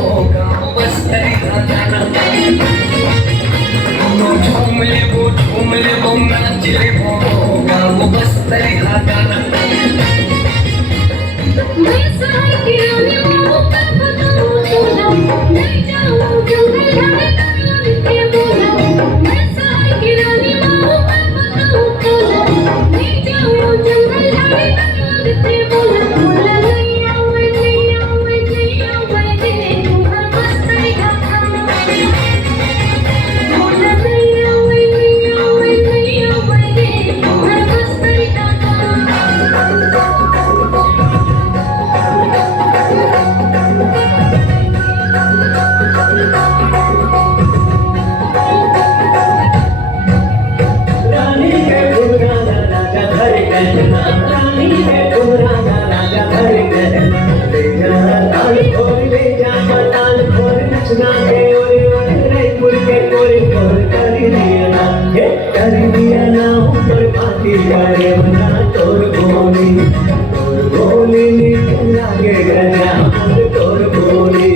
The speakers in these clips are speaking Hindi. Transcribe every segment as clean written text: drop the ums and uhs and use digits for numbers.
होगा बस तेरा गाना झूम ले वो नाच ले वो होगा वो बस तेरा गाना मैं सारी की रानी वो कर बताऊं तोला नहीं जाऊं जंगल झाड़े तनिया के बोला मैं सारी की रानी वो कर बताऊं तोला नहीं जाऊं जंगल झाड़े तनिया के बोला बोला नहीं आवे दे तुम्हारा बस तेरा गाना बोला नहीं आवे दे तुम्हारा बस तेरा गाना रानी के पुराना राजा घर कहना रानी के पुराना राजा घर कहना ले जा ताल खोर नचना के ओरे रे पुर के कोर कर दिया ना ऊपर पाती करे बना तोर गोली निकल लागे गया तोर गोली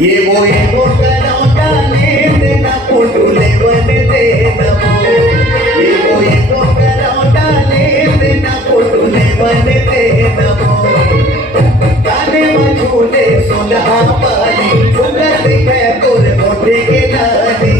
ये वो करौंदा ले देना फोटो ले बन देना ये वो करौंदा ले देना फोटो ले बन देना गाने में झूले सुलहा पानी सुंदर दिखे गोर मोटे के लानी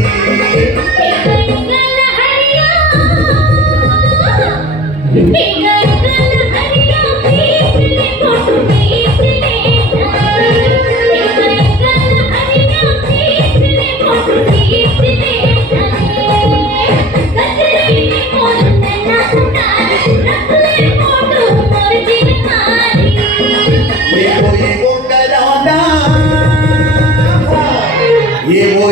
ये वो